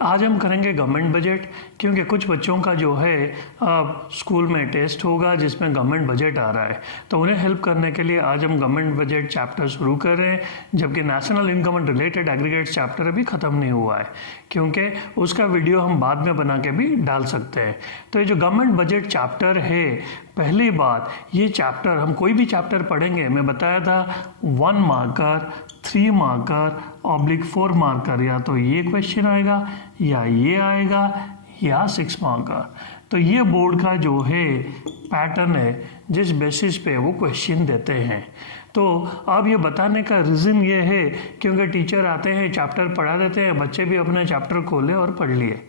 आज हम करेंगे गवर्नमेंट बजट, क्योंकि कुछ बच्चों का जो है स्कूल में टेस्ट होगा जिसमें गवर्नमेंट बजट आ रहा है, तो उन्हें हेल्प करने के लिए आज हम गवर्नमेंट बजट चैप्टर शुरू कर रहे हैं, जबकि national income and related aggregates chapter अभी ख़त्म नहीं हुआ है, क्योंकि उसका वीडियो हम बाद में बना के भी डाल सकते हैं। तो ये जो गवर्नमेंट बजट चैप्टर है, पहली बात, ये चैप्टर हम कोई भी चैप्टर पढ़ेंगे, मैं बताया था 1 मार्कर, 3 मार्कर, /4 मार्कर, या तो ये क्वेश्चन आएगा या ये आएगा या 6 मार्कर। तो ये बोर्ड का जो है पैटर्न है जिस बेसिस पे वो क्वेश्चन देते हैं। तो अब ये बताने का रीज़न ये है क्योंकि टीचर आते हैं, चैप्टर पढ़ा देते हैं, बच्चे भी अपने चैप्टर खोले और पढ़ लिए।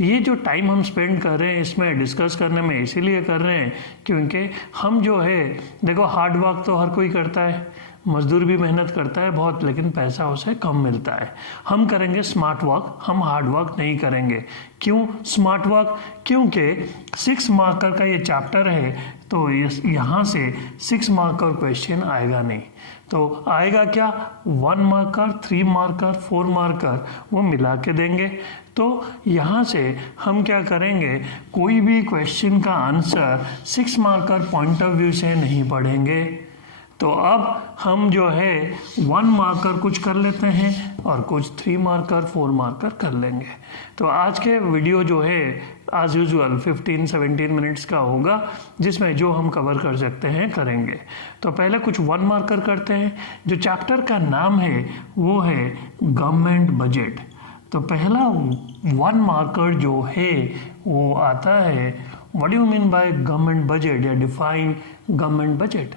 ये जो टाइम हम स्पेंड कर रहे हैं इसमें डिस्कस करने में इसीलिए कर रहे हैं क्योंकि हम जो है, देखो हार्ड वर्क तो हर कोई करता है, मजदूर भी मेहनत करता है बहुत, लेकिन पैसा उसे कम मिलता है। हम करेंगे स्मार्ट वर्क, हम हार्ड वर्क नहीं करेंगे। क्यों स्मार्ट वर्क? क्योंकि 6 मार्कर का ये चैप्टर है, तो यहाँ से 6 मार्कर क्वेश्चन आएगा नहीं। तो आएगा क्या? 1 मार्कर, 3 मार्कर, 4 मार्कर, वो मिला के देंगे। तो यहाँ से हम क्या करेंगे, कोई भी क्वेश्चन का answer 6 marker point of view से नहीं पढ़ेंगे। तो अब हम जो है 1 मार्कर कुछ कर लेते हैं और कुछ 3 मार्कर, 4 मार्कर कर लेंगे। तो आज के वीडियो जो है एज यूजुअल 15-17 मिनट्स का होगा, जिसमें जो हम कवर कर सकते हैं करेंगे। तो पहले कुछ 1 मार्कर करते हैं। जो चैप्टर का नाम है वो है गवर्नमेंट बजट। तो पहला 1 मार्कर जो है वो आता है, what do you mean by government budget या डिफाइन गवर्नमेंट बजट।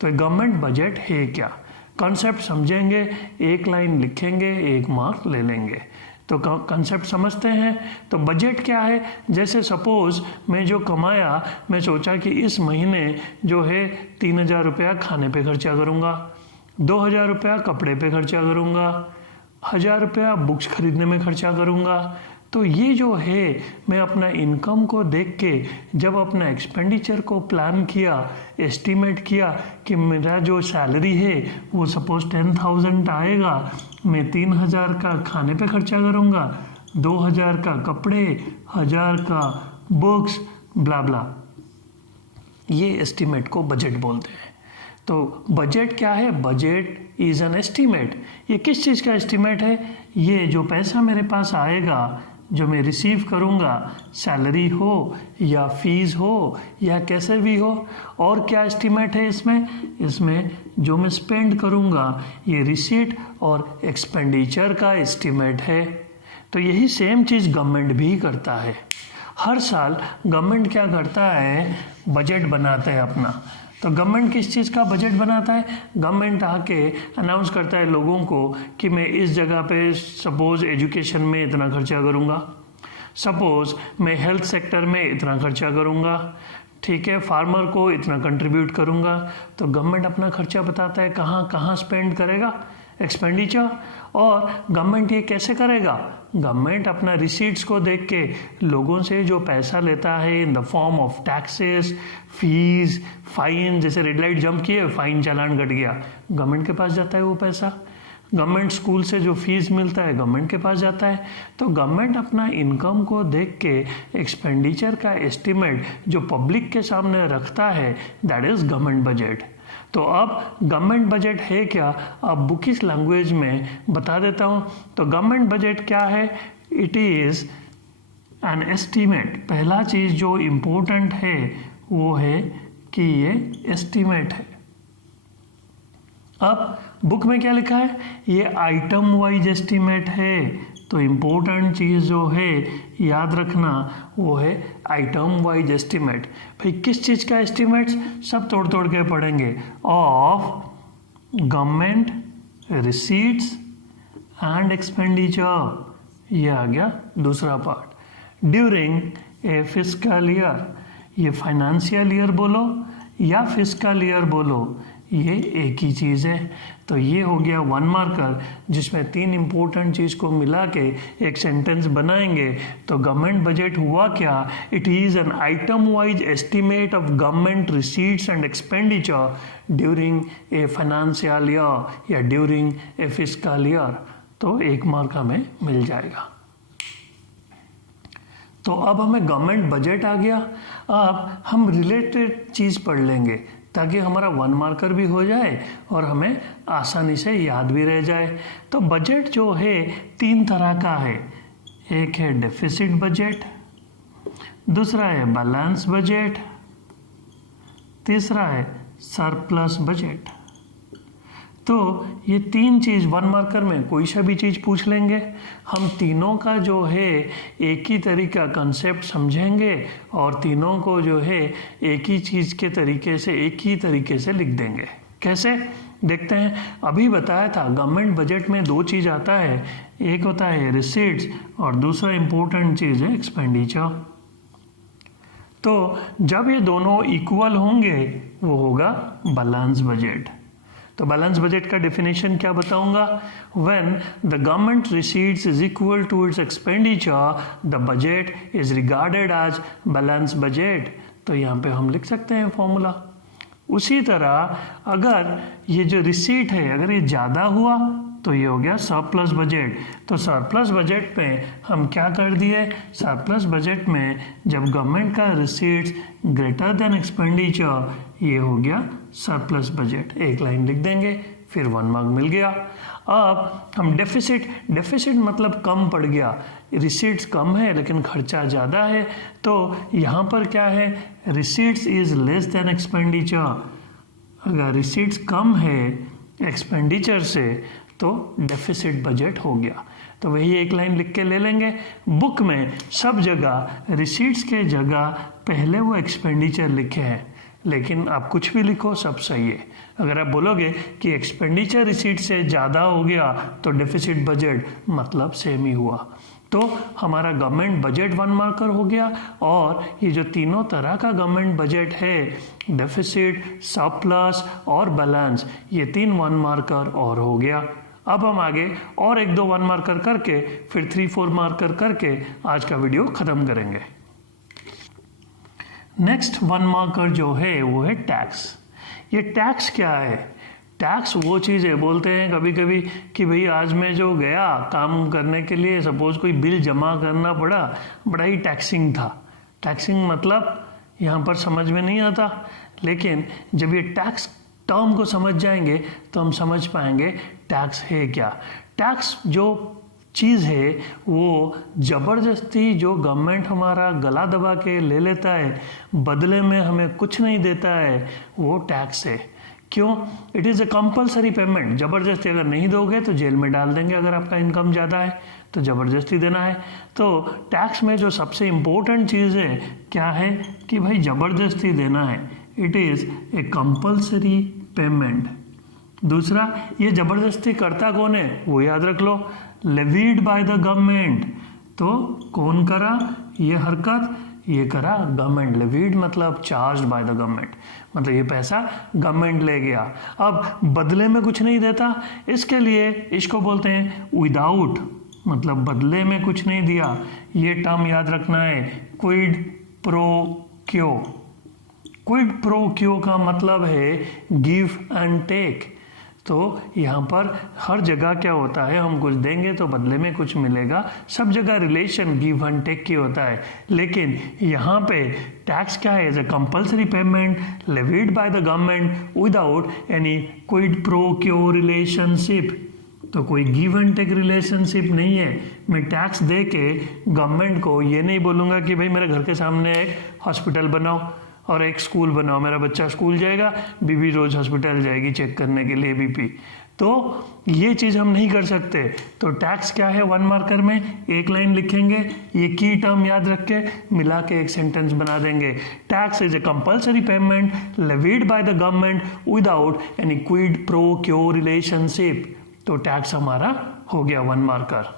तो गवर्नमेंट बजट है क्या, कॉन्सेप्ट समझेंगे, एक लाइन लिखेंगे, 1 मार्क ले लेंगे। तो कॉन्सेप्ट समझते हैं। तो बजट क्या है? जैसे सपोज मैं जो कमाया, मैं सोचा कि इस महीने जो है 3000 रुपया खाने पे खर्चा करूँगा, 2000 रुपया कपड़े पे खर्चा करूँगा, 1000 रुपया बुक्स खरीदने में खर्चा करूँगा। तो ये जो है, मैं अपना इनकम को देख के जब अपना एक्सपेंडिचर को प्लान किया, एस्टिमेट किया कि मेरा जो सैलरी है वो सपोज 10,000 आएगा, मैं 3000 का खाने पे खर्चा करूँगा, 2000 का कपड़े, 1000 का बुक्स, ब्ला ब्ला, ये एस्टिमेट को बजट बोलते हैं। तो बजट क्या है? Budget is an estimate. ये किस चीज़ का एस्टिमेट है? ये जो पैसा मेरे पास आएगा, जो मैं रिसीव करूँगा, सैलरी हो या फीस हो या कैसे भी हो। और क्या एस्टिमेट है इसमें? इसमें जो मैं स्पेंड करूँगा, ये रिसीट और एक्सपेंडिचर का एस्टिमेट है। तो यही सेम चीज़ गवर्नमेंट भी करता है। हर साल गवर्नमेंट क्या करता है, बजट बनाता है अपना। तो गवर्नमेंट किस चीज़ का बजट बनाता है? गवर्नमेंट आके अनाउंस करता है लोगों को कि मैं इस जगह पे सपोज़ एजुकेशन में इतना खर्चा करूँगा, सपोज़ मैं हेल्थ सेक्टर में इतना खर्चा करूँगा, ठीक है, फार्मर को इतना कंट्रीब्यूट करूँगा। तो गवर्नमेंट अपना खर्चा बताता है कहाँ कहाँ स्पेंड करेगा, एक्सपेंडिचर। और गवर्नमेंट ये कैसे करेगा? गवर्नमेंट अपना रिसीट्स को देख के लोगों से जो पैसा लेता है in the form of taxes, fees, fine, जैसे रेड लाइट जंप किए, फाइन चालान कट गया, गवर्नमेंट के पास जाता है वो पैसा। गवर्नमेंट स्कूल से जो फीस मिलता है गवर्नमेंट के पास जाता है। तो गवर्नमेंट अपना इनकम को देख के एक्सपेंडिचर का एस्टिमेट जो पब्लिक के सामने रखता है, दैट इज़ गवर्नमेंट बजट। तो अब गवर्नमेंट बजट है क्या, अब बुकिश लैंग्वेज में बता देता हूँ। तो गवर्नमेंट बजट क्या है? It is an estimate. पहला चीज़ जो इम्पोर्टेंट है वो है कि ये एस्टीमेट है। अब बुक में क्या लिखा है? ये आइटम वाइज एस्टीमेट है। तो इम्पोर्टेंट चीज़ जो है याद रखना वो है आइटम वाइज एस्टीमेट। भाई किस चीज़ का एस्टीमेट? सब तोड़ तोड़ के पढ़ेंगे। Of government receipts and expenditure, ये आ गया दूसरा part. During a fiscal year, ये फाइनेंशियल ईयर बोलो या फिस्कल ईयर बोलो, ये एक ही चीज़ है। तो ये हो गया 1 मार्कर, जिसमें 3 इम्पोर्टेंट चीज़ को मिला के एक सेंटेंस बनाएंगे। तो गवर्नमेंट बजट हुआ क्या? It is an item wise estimate of government receipts and expenditure during a financial year या ड्यूरिंग ए फिस्कल ईयर। तो 1 मार्क हमें मिल जाएगा। तो अब हमें गवर्नमेंट बजट आ गया। अब हम रिलेटेड चीज़ पढ़ लेंगे ताकि हमारा 1 मार्कर भी हो जाए और हमें आसानी से याद भी रह जाए। तो बजट जो है 3 तरह का है। एक है डेफिसिट बजट, दूसरा है बैलेंस बजट, तीसरा है सरप्लस बजट। तो ये 3 चीज़ 1 मार्कर में कोई सा भी चीज़ पूछ लेंगे, हम तीनों का जो है एक ही तरीका कंसेप्ट समझेंगे और तीनों को जो है एक ही चीज़ के तरीके से एक ही तरीके से लिख देंगे। कैसे देखते हैं। अभी बताया था गवर्नमेंट बजट में 2 चीज़ आता है, एक होता है रिसीट्स और दूसरा इम्पोर्टेंट चीज़ है एक्सपेंडिचर। तो जब ये दोनों इक्वल होंगे वो होगा बैलेंस बजट। तो बैलेंस बजट का डेफिनेशन क्या बताऊंगा। When the government receipts is equal to its expenditure the budget is regarded as balance budget. तो यहाँ पे हम लिख सकते हैं फॉर्मूला। उसी तरह अगर ये जो रिसीट है अगर ये ज़्यादा हुआ तो ये हो गया सरप्लस बजट। तो सरप्लस बजट में हम क्या कर दिए, सरप्लस बजट में जब गवर्नमेंट का रिसीट्स ग्रेटर देन एक्सपेंडिचर ये हो गया सरप्लस बजट। एक लाइन लिख देंगे, फिर 1 मार्क मिल गया। अब हम डेफिसिट मतलब कम पड़ गया, रिसीट्स कम है लेकिन खर्चा ज़्यादा है। तो यहाँ पर क्या है, receipts is less than expenditure. अगर रिसीट्स कम है एक्सपेंडिचर से तो डेफिसिट बजट हो गया। तो वही एक लाइन लिख के ले लेंगे। बुक में सब जगह रिसीट्स के जगह पहले वो एक्सपेंडिचर लिखे हैं, लेकिन आप कुछ भी लिखो सब सही है। अगर आप बोलोगे कि एक्सपेंडिचर रिसीट से ज़्यादा हो गया तो डेफिसिट बजट, मतलब सेम ही हुआ। तो हमारा गवर्नमेंट बजट 1 मार्कर हो गया। और ये जो तीनों तरह का गवर्नमेंट बजट है, डेफिसिट, सरप्लस और बैलेंस, ये 3 1 मार्कर और हो गया। अब हम आगे और 1-2 1 मार्कर करके फिर 3-4 मार्कर करके आज का वीडियो ख़त्म करेंगे। नेक्स्ट 1 मार्कर जो है वो है टैक्स। ये टैक्स क्या है, टैक्स वो चीज़ है, बोलते हैं कभी कभी कि भाई आज मैं जो गया काम करने के लिए, सपोज कोई बिल जमा करना पड़ा, बड़ा ही टैक्सिंग था। टैक्सिंग मतलब यहाँ पर समझ में नहीं आता, लेकिन जब ये टैक्स टर्म को समझ जाएंगे तो हम समझ पाएंगे टैक्स है क्या। टैक्स जो चीज़ है वो ज़बरदस्ती जो गवर्नमेंट हमारा गला दबा के ले लेता है, बदले में हमें कुछ नहीं देता है, वो टैक्स है। क्यों? It is a compulsory payment. ज़बरदस्ती अगर नहीं दोगे तो जेल में डाल देंगे। अगर आपका इनकम ज़्यादा है तो ज़बरदस्ती देना है। तो टैक्स में जो सबसे इम्पोर्टेंट चीज़ है क्या है कि भाई ज़बरदस्ती देना है। It is a compulsory payment. दूसरा, ये ज़बरदस्ती करता कौन है वो याद रख लो, लेवीड बाय द गवर्नमेंट। तो कौन करा ये हरकत, ये करा गवर्नमेंट। लेवीड मतलब चार्ज बाय द गवर्नमेंट, मतलब ये पैसा गवर्नमेंट ले गया। अब बदले में कुछ नहीं देता, इसके लिए इसको बोलते हैं विदाउट, मतलब बदले में कुछ नहीं दिया। ये टर्म याद रखना है, क्विड प्रो क्यो। क्विड प्रो क्यो का मतलब है गिव एंड टेक। तो यहाँ पर हर जगह क्या होता है, हम कुछ देंगे तो बदले में कुछ मिलेगा। सब जगह रिलेशन गिव एंड टेक की होता है, लेकिन यहाँ पे टैक्स क्या है, as a compulsory payment levied by the government without any quid pro quo relationship. तो कोई गिव एंड टेक रिलेशनशिप नहीं है। मैं टैक्स दे के गवर्नमेंट को ये नहीं बोलूँगा कि भाई मेरे घर के सामने एक हॉस्पिटल बनाओ और एक स्कूल बनाओ, मेरा बच्चा स्कूल जाएगा, बीबी रोज़ हॉस्पिटल जाएगी चेक करने के लिए बीपी। तो ये चीज़ हम नहीं कर सकते। तो टैक्स क्या है 1 मार्कर में एक लाइन लिखेंगे, ये की टर्म याद रख के मिला के एक सेंटेंस बना देंगे। Tax is a compulsory payment levied by the government without any quid pro quo relationship. तो टैक्स हमारा हो गया 1 मार्कर।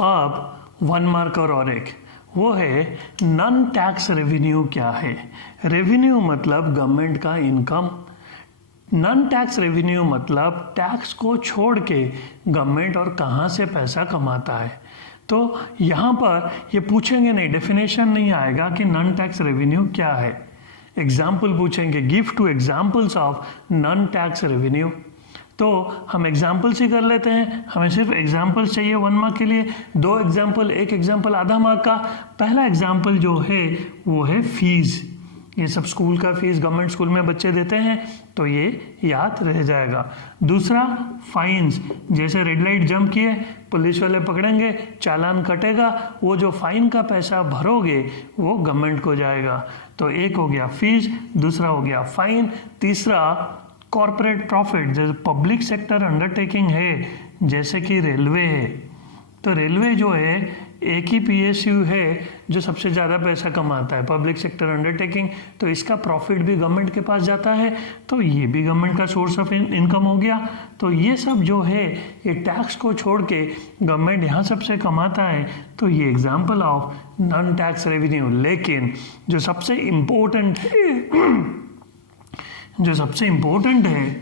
अब 1 मार्कर और एक वो है नॉन टैक्स रेवेन्यू। क्या है रेवेन्यू? मतलब गवर्नमेंट का इनकम। नॉन टैक्स रेवेन्यू मतलब टैक्स को छोड़ के गवर्नमेंट और कहाँ से पैसा कमाता है। तो यहाँ पर ये पूछेंगे नहीं, डेफिनेशन नहीं आएगा कि नॉन टैक्स रेवेन्यू क्या है। एग्जाम्पल पूछेंगे, give 2 examples of non tax revenue. तो हम एग्जाम्पल्स ही कर लेते हैं, हमें सिर्फ एग्जाम्पल्स चाहिए 1 मार्क के लिए। 2 एग्जाम्पल, 1 एग्जाम्पल आधा मार्क का। पहला एग्जाम्पल जो है वो है फीस। ये सब स्कूल का फीस गवर्नमेंट स्कूल में बच्चे देते हैं, तो ये याद रह जाएगा। दूसरा फाइन्स, जैसे रेड लाइट जंप किए, पुलिस वाले पकड़ेंगे, चालान कटेगा, वो जो फाइन का पैसा भरोगे वो गवर्नमेंट को जाएगा। तो एक हो गया फीस, दूसरा हो गया फाइन, तीसरा कॉरपोरेट प्रॉफिट। जैसे पब्लिक सेक्टर अंडरटेकिंग है, जैसे कि रेलवे है, तो रेलवे जो है एक ही पीएसयू है जो सबसे ज़्यादा पैसा कमाता है, पब्लिक सेक्टर अंडरटेकिंग, तो इसका प्रॉफिट भी गवर्नमेंट के पास जाता है, तो ये भी गवर्नमेंट का सोर्स ऑफ इनकम हो गया। तो ये सब जो है ये टैक्स को छोड़ के गवर्नमेंट यहाँ सबसे कमाता है, तो ये example of non tax revenue. लेकिन जो सबसे इम्पोर्टेंट है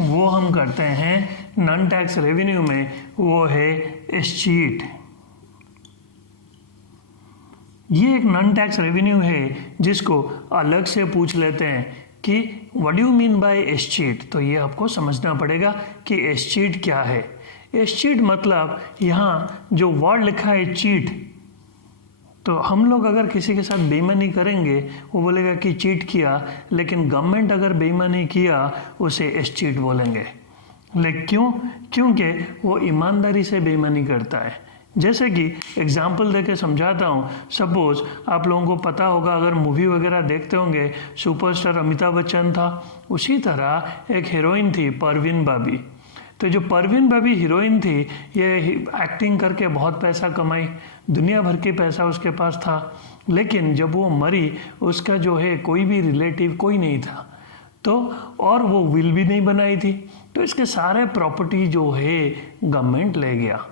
वो हम करते हैं नॉन टैक्स रेवेन्यू में, वो है एस्चीट। ये एक नॉन टैक्स रेवेन्यू है जिसको अलग से पूछ लेते हैं कि what do you mean by escheat. तो ये आपको समझना पड़ेगा कि एस्चीट क्या है। एस्चीट मतलब यहाँ जो वर्ड लिखा है चीट, तो हम लोग अगर किसी के साथ बेईमानी करेंगे वो बोलेगा कि चीट किया, लेकिन गवर्नमेंट अगर बेईमानी किया उसे एस्चीट बोलेंगे। लेकिन क्यों? क्योंकि वो ईमानदारी से बेईमानी करता है। जैसे कि एग्जाम्पल देके समझाता हूँ। सपोज आप लोगों को पता होगा, अगर मूवी वगैरह देखते होंगे, सुपरस्टार अमिताभ बच्चन था, उसी तरह एक हीरोइन थी परवीन बाबी। तो जो परवीन बाबी हीरोइन थी, ये एक्टिंग करके बहुत पैसा कमाई, दुनिया भर के पैसा उसके पास था, लेकिन जब वो मरी उसका जो है कोई भी रिलेटिव कोई नहीं था, तो और वो विल भी नहीं बनाई थी, तो इसके सारे प्रॉपर्टी जो है गवर्नमेंट ले गया,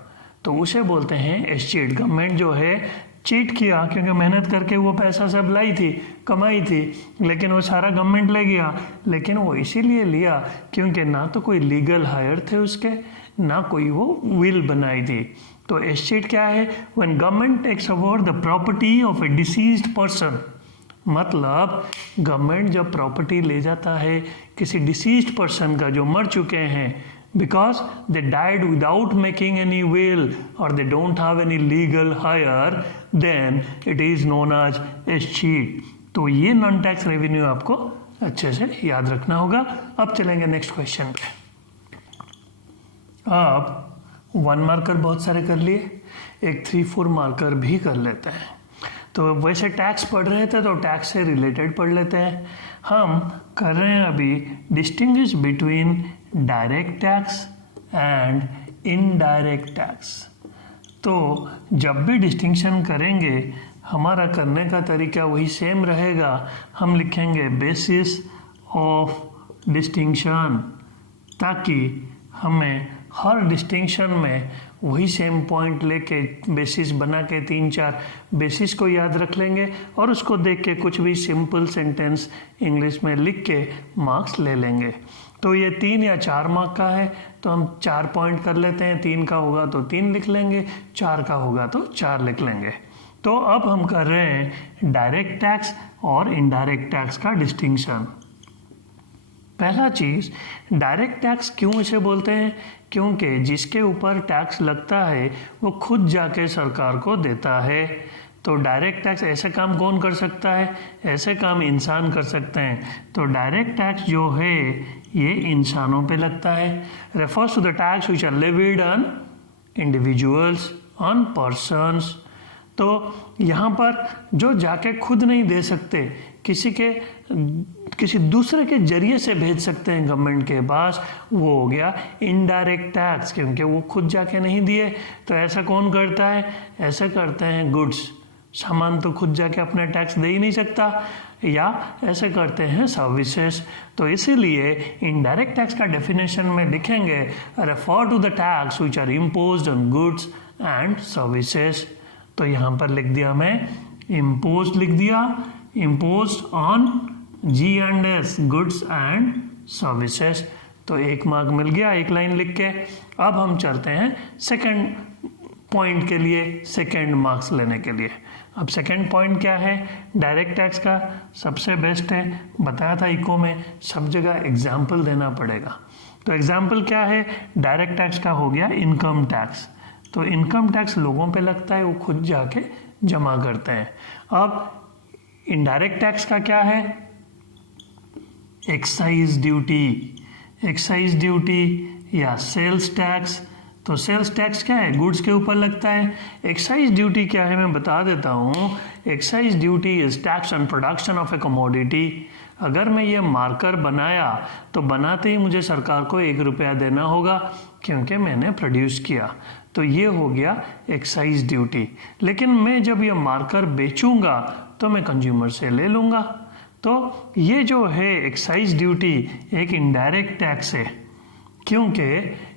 तो उसे बोलते हैं एस्चीट। गवर्नमेंट जो है चीट किया, क्योंकि मेहनत करके वो पैसा सब लाई थी, कमाई थी, लेकिन वो सारा गवर्नमेंट ले गया। लेकिन वो इसीलिए लिया क्योंकि ना तो कोई लीगल हायर थे उसके, ना कोई वो विल बनाई थी। तो एस्चीट क्या है? When government takes over the property of a deceased person, मतलब गवर्नमेंट जब प्रॉपर्टी ले जाता है किसी डिसीज्ड पर्सन का जो मर चुके हैं, because they died without making any will or they don't have any legal hire, then it is known as escheat। तो ये नॉन टैक्स रेवेन्यू आपको अच्छे से याद रखना होगा। अब चलेंगे नेक्स्ट क्वेश्चन पे। आप 1 मार्कर बहुत सारे कर लिए, एक 3-4 मार्कर भी कर लेते हैं। तो वैसे टैक्स पढ़ रहे थे तो टैक्स से रिलेटेड पढ़ लेते हैं। हम कर रहे हैं अभी distinguish between direct tax and indirect tax. तो जब भी डिस्टिंक्शन करेंगे हमारा करने का तरीका वही सेम रहेगा। हम लिखेंगे बेसिस ऑफ डिस्टिंक्शन, ताकि हमें हर डिस्टिंक्शन में वही सेम पॉइंट लेके बेसिस बना के 3-4 बेसिस को याद रख लेंगे और उसको देख के कुछ भी सिंपल सेंटेंस इंग्लिश में लिख के मार्क्स ले लेंगे। तो ये 3 या 4 मार्क का है, तो हम 4 पॉइंट कर लेते हैं। 3 का होगा तो 3 लिख लेंगे, 4 का होगा तो 4 लिख लेंगे। तो अब हम कर रहे हैं डायरेक्ट टैक्स और इनडायरेक्ट टैक्स का डिस्टिंक्शन। पहला चीज़, डायरेक्ट टैक्स क्यों इसे बोलते हैं? क्योंकि जिसके ऊपर टैक्स लगता है वो खुद जाके सरकार को देता है। तो डायरेक्ट टैक्स ऐसे काम कौन कर सकता है? ऐसे काम इंसान कर सकते हैं। तो डायरेक्ट टैक्स जो है ये इंसानों पे लगता है। Refers to the tax which are levied on individuals, on persons. तो यहाँ पर जो जाके खुद नहीं दे सकते, किसी दूसरे के जरिए से भेज सकते हैं गवर्नमेंट के पास, वो हो गया इनडायरेक्ट टैक्स। क्योंकि वो खुद जाके नहीं दिए, तो ऐसा कौन करता है? ऐसा करते हैं गुड्स, सामान तो खुद जाके अपना टैक्स दे ही नहीं सकता, या ऐसे करते हैं सर्विसेज। तो इसीलिए इनडायरेक्ट टैक्स का डेफिनेशन में लिखेंगे refer to the tax which are imposed on goods and services. तो यहाँ पर लिख दिया मैं इम्पोज्ड, लिख दिया imposed on G&S, goods and services. तो 1 मार्क मिल गया 1 लाइन लिख के। अब हम चलते हैं सेकंड पॉइंट के लिए, सेकंड मार्क्स लेने के लिए। अब सेकंड पॉइंट क्या है? डायरेक्ट टैक्स का सबसे बेस्ट है, बताया था इको में सब जगह एग्जाम्पल देना पड़ेगा। तो एग्जाम्पल क्या है, डायरेक्ट टैक्स का हो गया इनकम टैक्स। तो इनकम टैक्स लोगों पे लगता है, वो खुद जाके जमा करते हैं। अब इनडायरेक्ट टैक्स का क्या है, एक्साइज ड्यूटी, एक्साइज ड्यूटी या सेल्स टैक्स। तो सेल्स टैक्स क्या है, गुड्स के ऊपर लगता है। एक्साइज ड्यूटी क्या है मैं बता देता हूँ। Excise duty is tax on production of A commodity. अगर मैं ये मार्कर बनाया तो बनाते ही मुझे सरकार को 1 रुपया देना होगा क्योंकि मैंने प्रोड्यूस किया। तो ये हो गया एक्साइज ड्यूटी। लेकिन मैं जब ये मार्कर बेचूंगा तो मैं कंज्यूमर से ले लूँगा। तो ये जो है एक्साइज ड्यूटी एक इनडायरेक्ट टैक्स है, क्योंकि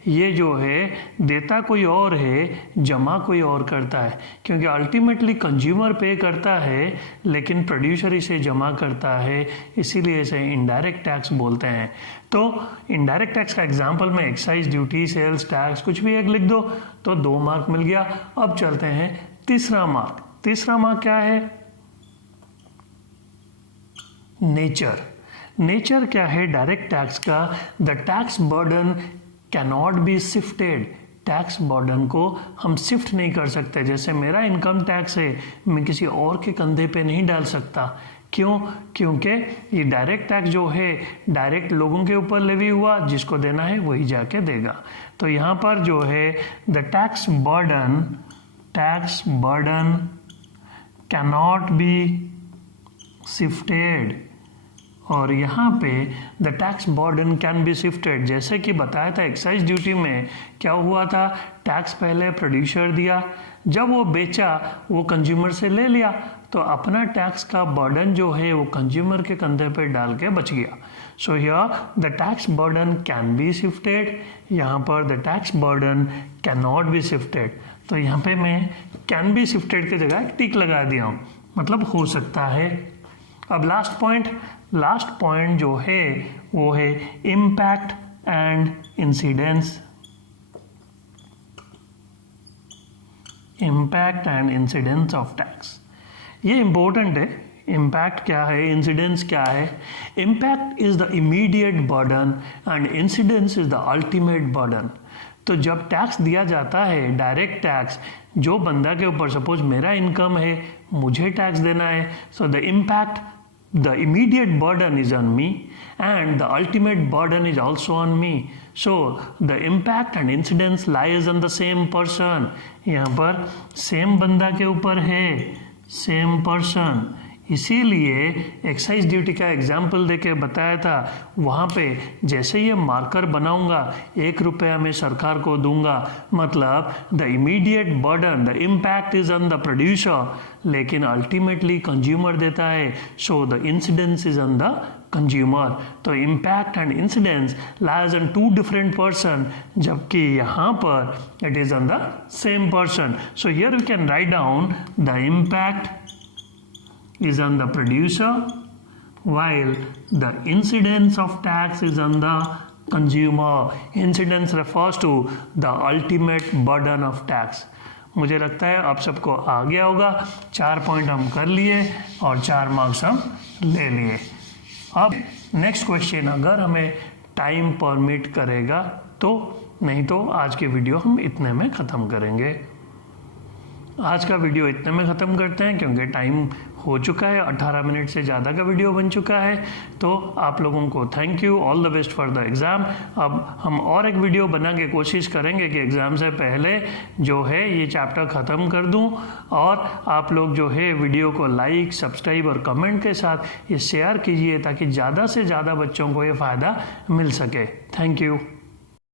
ये जो है देता कोई और है, जमा कोई और करता है। क्योंकि अल्टीमेटली कंज्यूमर पे करता है लेकिन प्रोड्यूसर इसे जमा करता है, इसीलिए इसे इनडायरेक्ट टैक्स बोलते हैं। तो इनडायरेक्ट टैक्स का एग्जांपल में एक्साइज ड्यूटी, सेल्स टैक्स, कुछ भी एक लिख दो तो 2 मार्क मिल गया। अब चलते हैं तीसरा मार्क। तीसरा मार्क क्या है, नेचर। नेचर क्या है डायरेक्ट टैक्स का, the tax burden cannot be shifted. Tax burden को हम शिफ्ट नहीं कर सकते। जैसे मेरा इनकम टैक्स है, मैं किसी और के कंधे पे नहीं डाल सकता। क्यों, क्योंकि ये डायरेक्ट टैक्स जो है डायरेक्ट लोगों के ऊपर लेवी हुआ, जिसको देना है वही जाके देगा। तो यहाँ पर जो है the tax burden cannot be shifted, और यहाँ पे the tax burden can be shifted. जैसे कि बताया था एक्साइज ड्यूटी में क्या हुआ था, टैक्स पहले प्रोड्यूसर दिया, जब वो बेचा वो कंज्यूमर से ले लिया, तो अपना टैक्स का बर्डन जो है वो कंज्यूमर के कंधे पे डाल के बच गया। So here the tax burden can be shifted, यहाँ पर the tax burden can not be shifted. तो यहाँ पे मैं कैन बी शिफ्टेड की जगह टिक लगा दिया हूँ, मतलब हो सकता है। अब लास्ट पॉइंट जो है वो है impact and incidence. Impact and incidence of tax, ये इंपॉर्टेंट है। इम्पैक्ट क्या है, इंसिडेंस क्या है। Impact is the immediate burden and incidence is the ultimate burden. तो जब टैक्स दिया जाता है, डायरेक्ट टैक्स, जो बंदा के ऊपर, सपोज मेरा इनकम है, मुझे टैक्स देना है, so the impact, the immediate burden is on me and the ultimate burden is also on me. So the impact and incidence lies on the same person. यहाँ पर सेम बंदा के ऊपर है, सेम पर्सन। इसीलिए excise duty का example देके बताया था, वहाँ पे जैसे ये मार्कर बनाऊंगा 1 रुपया मैं सरकार को दूंगा, मतलब the immediate burden, the impact is on the producer, लेकिन अल्टीमेटली कंज्यूमर देता है, so the incidence is on the consumer. तो impact and incidence lies on 2 different person, जबकि यहाँ पर it is on the same person. So here we can write down the impact is on the producer while the incidence of tax is on the consumer. Incidence refers to the ultimate burden of tax. मुझे लगता है आप सबको आ गया होगा। 4 point हम कर लिए और 4 मार्क्स हम ले लिए। अब नेक्स्ट क्वेश्चन अगर हमें टाइम परमिट करेगा तो, नहीं तो आज की वीडियो हम इतने में ख़त्म करेंगे। आज का वीडियो इतने में ख़त्म करते हैं क्योंकि टाइम हो चुका है, 18 मिनट से ज़्यादा का वीडियो बन चुका है। तो आप लोगों को thank you, all the best for the exam. अब हम और एक वीडियो बना के कोशिश करेंगे कि एग्ज़ाम से पहले जो है ये चैप्टर ख़त्म कर दूं, और आप लोग जो है वीडियो को लाइक, सब्सक्राइब और कमेंट के साथ ये शेयर कीजिए ताकि ज़्यादा से ज़्यादा बच्चों को ये फ़ायदा मिल सके। Thank you.